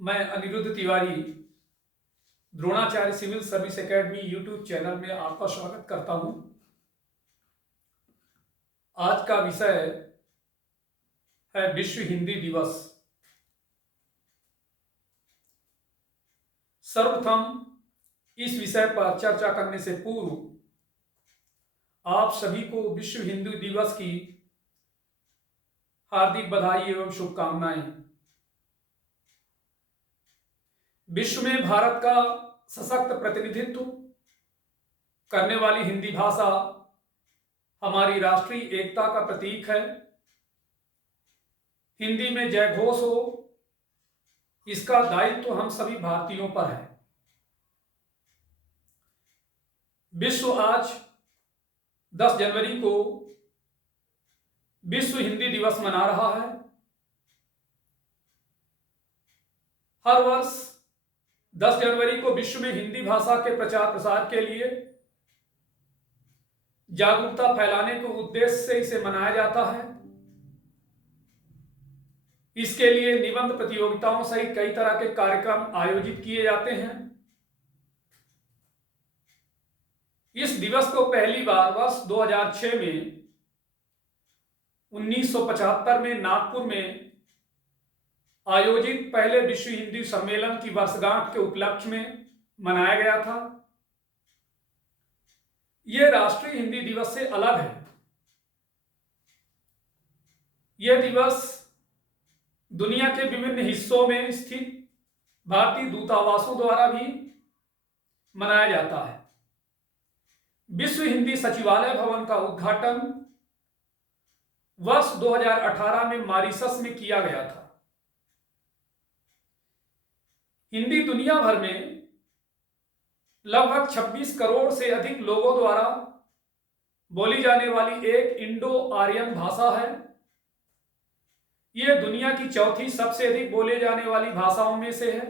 मैं Aniruddh Tiwari Dronacharya civil service academy YouTube channel में आपका स्वागत करता हूं। आज का विषय है विश्व हिंदी दिवस। सर्वप्रथम इस विषय पर चर्चा करने से पूर्व आप सभी को विश्व हिंदी दिवस की हार्दिक बधाई एवं शुभकामनाएं। विश्व में भारत का सशक्त प्रतिनिधित्व करने वाली हिंदी भाषा हमारी राष्ट्रीय एकता का प्रतीक है। हिंदी में जय घोष हो, इसका दायित्व हम सभी भारतीयों पर है। विश्व आज 10 जनवरी को विश्व हिंदी दिवस मना रहा है। हर वर्ष 10 जनवरी को विश्व में हिंदी भाषा के प्रचार प्रसार के लिए जागरूकता फैलाने के उद्देश्य से इसे मनाया जाता है। इसके लिए निबंध प्रतियोगिताओं सहित कई तरह के कार्यक्रम आयोजित किए जाते हैं। इस दिवस को पहली बार वर्ष 2006 में 1975 में नागपुर में आयोजित पहले विश्व हिंदी सम्मेलन की वर्षगांठ के उपलक्ष्य में मनाया गया था। यह राष्ट्रीय हिंदी दिवस से अलग है। यह दिवस दुनिया के विभिन्न हिस्सों में स्थित भारतीय दूतावासों द्वारा भी मनाया जाता है। विश्व हिंदी सचिवालय भवन का उद्घाटन वर्ष 2018 में मॉरीशस में किया गया था। हिंदी दुनिया भर में लगभग 26 करोड़ से अधिक लोगों द्वारा बोली जाने वाली एक इंडो आर्यन भाषा है। यह दुनिया की चौथी सबसे अधिक बोले जाने वाली भाषाओं में से है।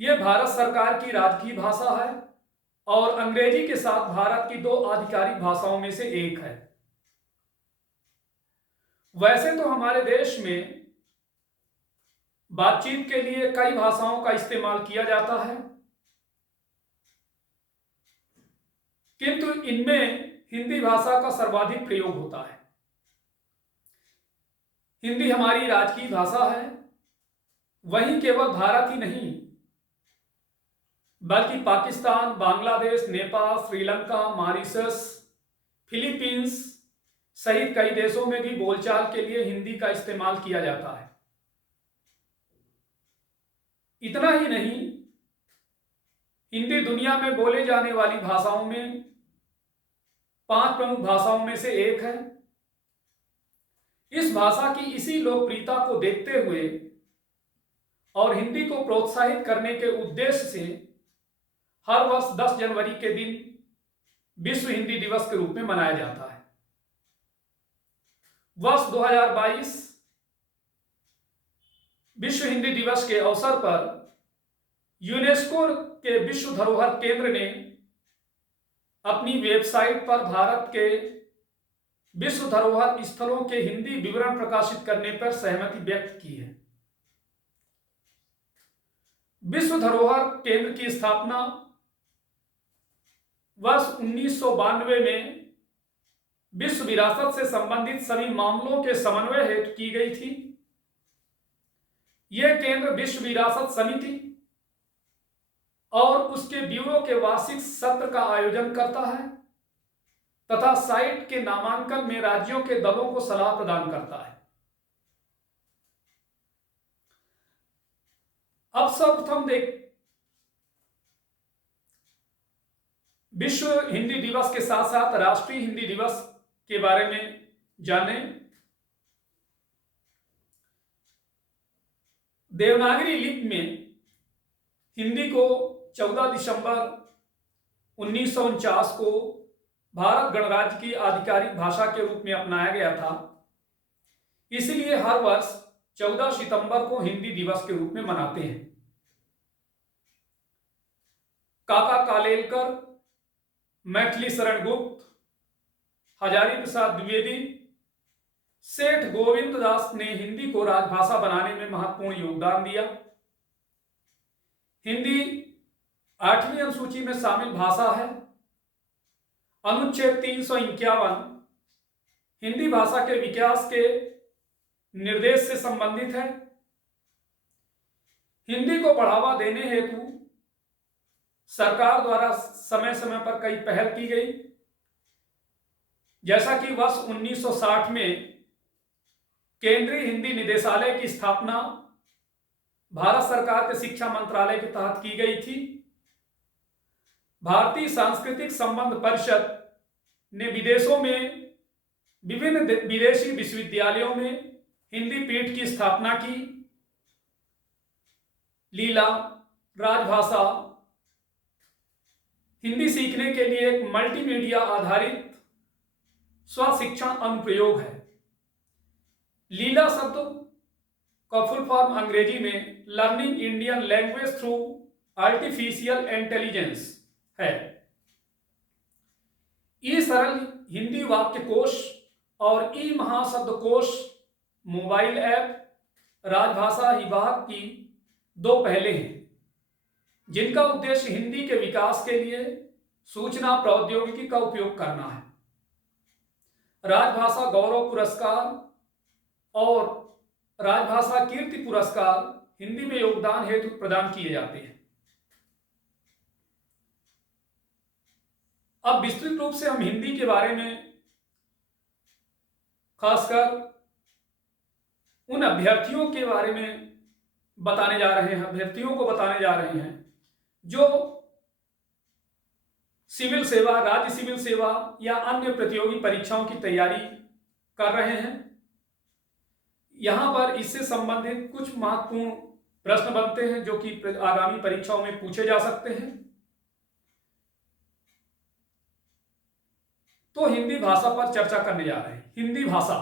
यह भारत सरकार की राजकीय भाषा है और अंग्रेजी के साथ भारत की 2 आधिकारिक भाषाओं में से एक है। वैसे तो हमारे देश में बातचीत के लिए कई भाषाओं का इस्तेमाल किया जाता है, किंतु इनमें हिंदी भाषा का सर्वाधिक प्रयोग होता है। हिंदी हमारी राजकीय भाषा है। वहीं केवल भारत ही नहीं, बल्कि पाकिस्तान, बांग्लादेश, नेपाल, श्रीलंका, मॉरीशस, फिलीपींस सहित कई देशों में भी बोलचाल के लिए हिंदी का इस्तेमाल किया जाता है। इतना ही नहीं, हिंदी दुनिया में बोले जाने वाली भाषाओं में 5 प्रमुख भाषाओं में से एक है। इस भाषा की इसी लोकप्रियता को देखते हुए और हिंदी को प्रोत्साहित करने के उद्देश्य से हर वर्ष 10 जनवरी के दिन विश्व हिंदी दिवस के रूप में मनाया जाता है। वर्ष 2022 विश्व हिंदी दिवस के अवसर पर यूनेस्को के विश्व धरोहर केंद्र ने अपनी वेबसाइट पर भारत के विश्व धरोहर स्थलों के हिंदी विवरण प्रकाशित करने पर सहमति व्यक्त की है। विश्व धरोहर केंद्र की स्थापना वर्ष 1992 में विश्व विरासत से संबंधित सभी मामलों के समन्वय हेतु की गई थी। यह केंद्र विश्व विरासत समिति और उसके ब्यूरो के वार्षिक सत्र का आयोजन करता है तथा साइट के नामांकन में राज्यों के दलों को सलाह प्रदान करता है। अब सर्वप्रथम विश्व हिंदी दिवस के साथ साथ राष्ट्रीय हिंदी दिवस के बारे में जानें। देवनागरी लिपि में हिंदी को 14 दिसंबर 1949 को भारत गणराज्य की आधिकारिक भाषा के रूप में अपनाया गया था। इसलिए हर वर्ष 14 सितंबर को हिंदी दिवस के रूप में मनाते हैं। काका कालेलकर, मैथिली शरण गुप्त, हजारी प्रसाद द्विवेदी, सेठ गोविंद दास ने हिंदी को राजभाषा बनाने में महत्वपूर्ण योगदान दिया। हिंदी 8वीं अनुसूची में शामिल भाषा है। अनुच्छेद 351 हिंदी भाषा के विकास के निर्देश से संबंधित है। हिंदी को बढ़ावा देने हेतु सरकार द्वारा समय समय पर कई पहल की गई, जैसा कि वर्ष 1960 में केंद्रीय हिंदी निदेशालय की स्थापना भारत सरकार के शिक्षा मंत्रालय के तहत की गई थी। भारतीय सांस्कृतिक संबंध परिषद ने विदेशों में विभिन्न विदेशी विश्वविद्यालयों में हिंदी पीठ की स्थापना की। लीला राजभाषा हिंदी सीखने के लिए एक मल्टीमीडिया आधारित स्वशिक्षण अनुप्रयोग है। लीला शब्द का फुल फॉर्म अंग्रेजी में learning Indian language through artificial intelligence है। ई सरल हिंदी वाक्य कोश और ई महाशब्दकोश मोबाइल ऐप राजभाषा विभाग की दो पहलें हैं, जिनका उद्देश्य हिंदी के विकास के लिए सूचना प्रौद्योगिकी का उपयोग करना है। राजभाषा गौरव पुरस्कार और राजभाषा कीर्ति पुरस्कार हिंदी में योगदान हेतु प्रदान किए जाते हैं। अब विस्तृत रूप से हम हिंदी के बारे में खासकर उन अभ्यर्थियों के बारे में बताने जा रहे हैं, अभ्यर्थियों को बताने जा रहे हैं जो सिविल सेवा, राज्य सिविल सेवा या अन्य प्रतियोगी परीक्षाओं की तैयारी कर रहे हैं। यहां पर इससे संबंधित कुछ महत्वपूर्ण प्रश्न बनते हैं जो कि आगामी परीक्षाओं में पूछे जा सकते हैं। तो हिंदी भाषा पर चर्चा करने जा रहे हैं। हिंदी भाषा,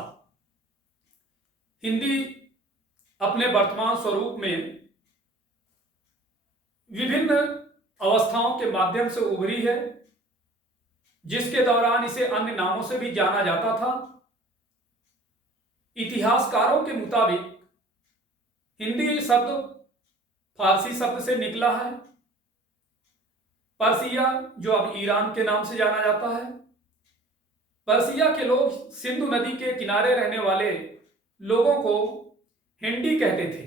हिंदी अपने वर्तमान स्वरूप में विभिन्न अवस्थाओं के माध्यम से उभरी है, जिसके दौरान इसे अन्य नामों से भी जाना जाता था। इतिहासकारों के मुताबिक हिंदी शब्द फारसी शब्द से निकला है। पर्सिया, जो अब ईरान के नाम से जाना जाता है, पर्सिया के लोग सिंधु नदी के किनारे रहने वाले लोगों को हिंदी कहते थे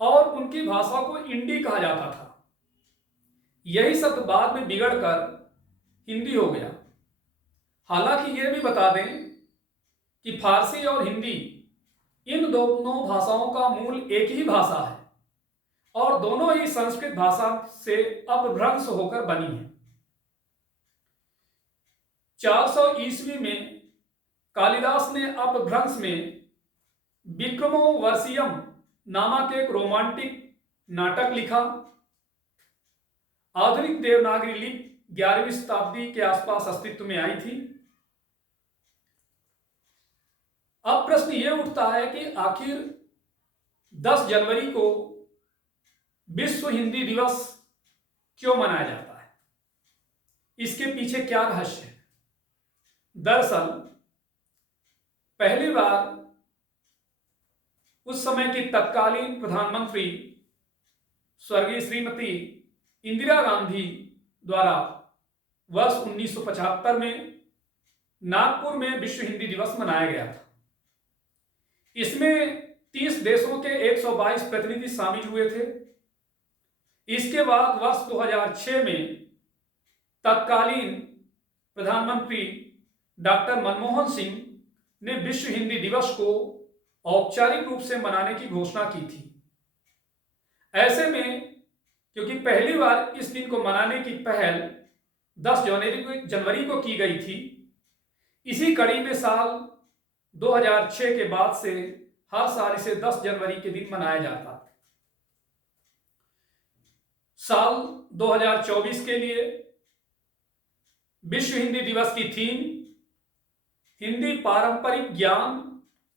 और उनकी भाषा को इंडी कहा जाता था। यही शब्द बाद में बिगड़कर हिंदी हो गया। हालांकि यह भी बता दें कि फारसी और हिंदी इन दोनों भाषाओं का मूल एक ही भाषा है और दोनों ही संस्कृत भाषा से अपभ्रंश होकर बनी है। 400 ईस्वी में कालिदास ने अपभ्रंश में विक्रमोर्वशीयम नामक एक रोमांटिक नाटक लिखा। आधुनिक देवनागरी लिपि 11वीं शताब्दी के आसपास अस्तित्व में आई थी। अब प्रश्न यह उठता है कि आखिर 10 जनवरी को विश्व हिंदी दिवस क्यों मनाया जाता है? इसके पीछे क्या रहस्य है? दरअसल पहली बार उस समय की तत्कालीन प्रधानमंत्री स्वर्गीय श्रीमती इंदिरा गांधी द्वारा वर्ष 1975 में नागपुर में विश्व हिंदी दिवस मनाया गया था। इसमें 30 देशों के 122 प्रतिनिधि शामिल हुए थे। इसके बाद वर्ष 2006 में तत्कालीन प्रधानमंत्री डॉक्टर मनमोहन सिंह ने विश्व हिंदी दिवस को औपचारिक रूप से मनाने की घोषणा की थी। ऐसे में क्योंकि पहली बार इस दिन को मनाने की पहल 10 जनवरी को की गई थी, इसी कड़ी में साल 2006 के बाद से हर साल इसे 10 जनवरी के दिन मनाया जाता है। साल 2024 के लिए विश्व हिंदी दिवस की थीम हिंदी पारंपरिक ज्ञान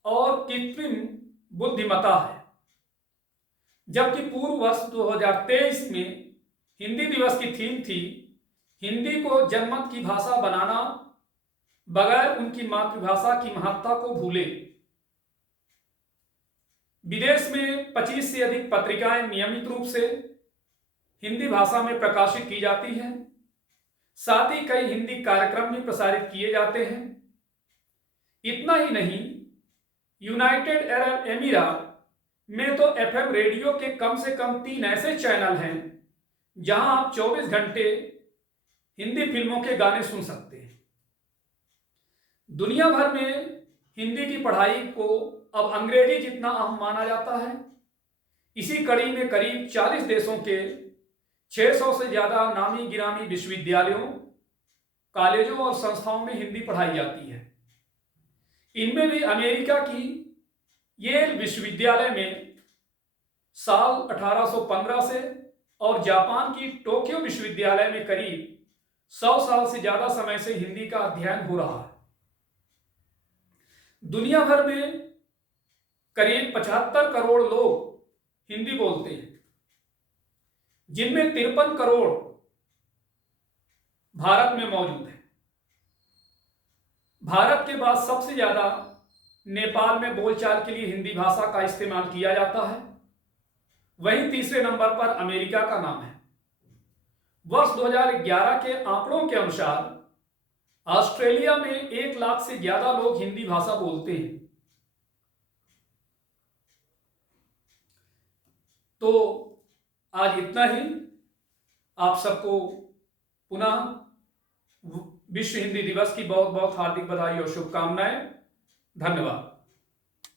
और कृत्रिम बुद्धिमत्ता है, जबकि पूर्व वर्ष 2023 में हिंदी दिवस की थीम थी हिंदी को जनमत की भाषा बनाना बगैर उनकी मातृभाषा की महत्ता को भूले। विदेश में 25 से अधिक पत्रिकाएं नियमित रूप से हिंदी भाषा में प्रकाशित की जाती हैं। साथ ही कई हिंदी कार्यक्रम भी प्रसारित किए जाते हैं। इतना ही नहीं, यूनाइटेड अरब एमिरात में तो एफएम रेडियो के कम से कम 3 ऐसे चैनल हैं जहां आप 24 घंटे हिंदी फिल्मों के गाने सुन सकते हैं। दुनिया भर में हिंदी की पढ़ाई को अब अंग्रेजी जितना अहम माना जाता है। इसी कड़ी में करीब 40 देशों के 600 से ज्यादा नामी गिरामी विश्वविद्यालयों, कॉलेजों और संस्थाओं में हिंदी पढ़ाई जाती है। इनमें भी अमेरिका की येल विश्वविद्यालय में साल 1815 से और जापान की टोक्यो विश्वविद्यालय में करीब 100 साल से ज्यादा समय से हिंदी का अध्ययन हो रहा है। दुनिया भर में करीब 75 करोड़ लोग हिंदी बोलते हैं, जिनमें 53 करोड़ भारत में मौजूद है। भारत के बाद सबसे ज्यादा नेपाल में बोलचाल के लिए हिंदी भाषा का इस्तेमाल किया जाता है। वहीं तीसरे नंबर पर अमेरिका का नाम है। वर्ष 2011 के आंकड़ों के अनुसार ऑस्ट्रेलिया में 1 लाख से ज्यादा लोग हिंदी भाषा बोलते हैं। तो आज इतना ही। आप सबको पुनः विश्व हिंदी दिवस की बहुत बहुत हार्दिक बधाई और शुभकामनाएं। धन्यवाद।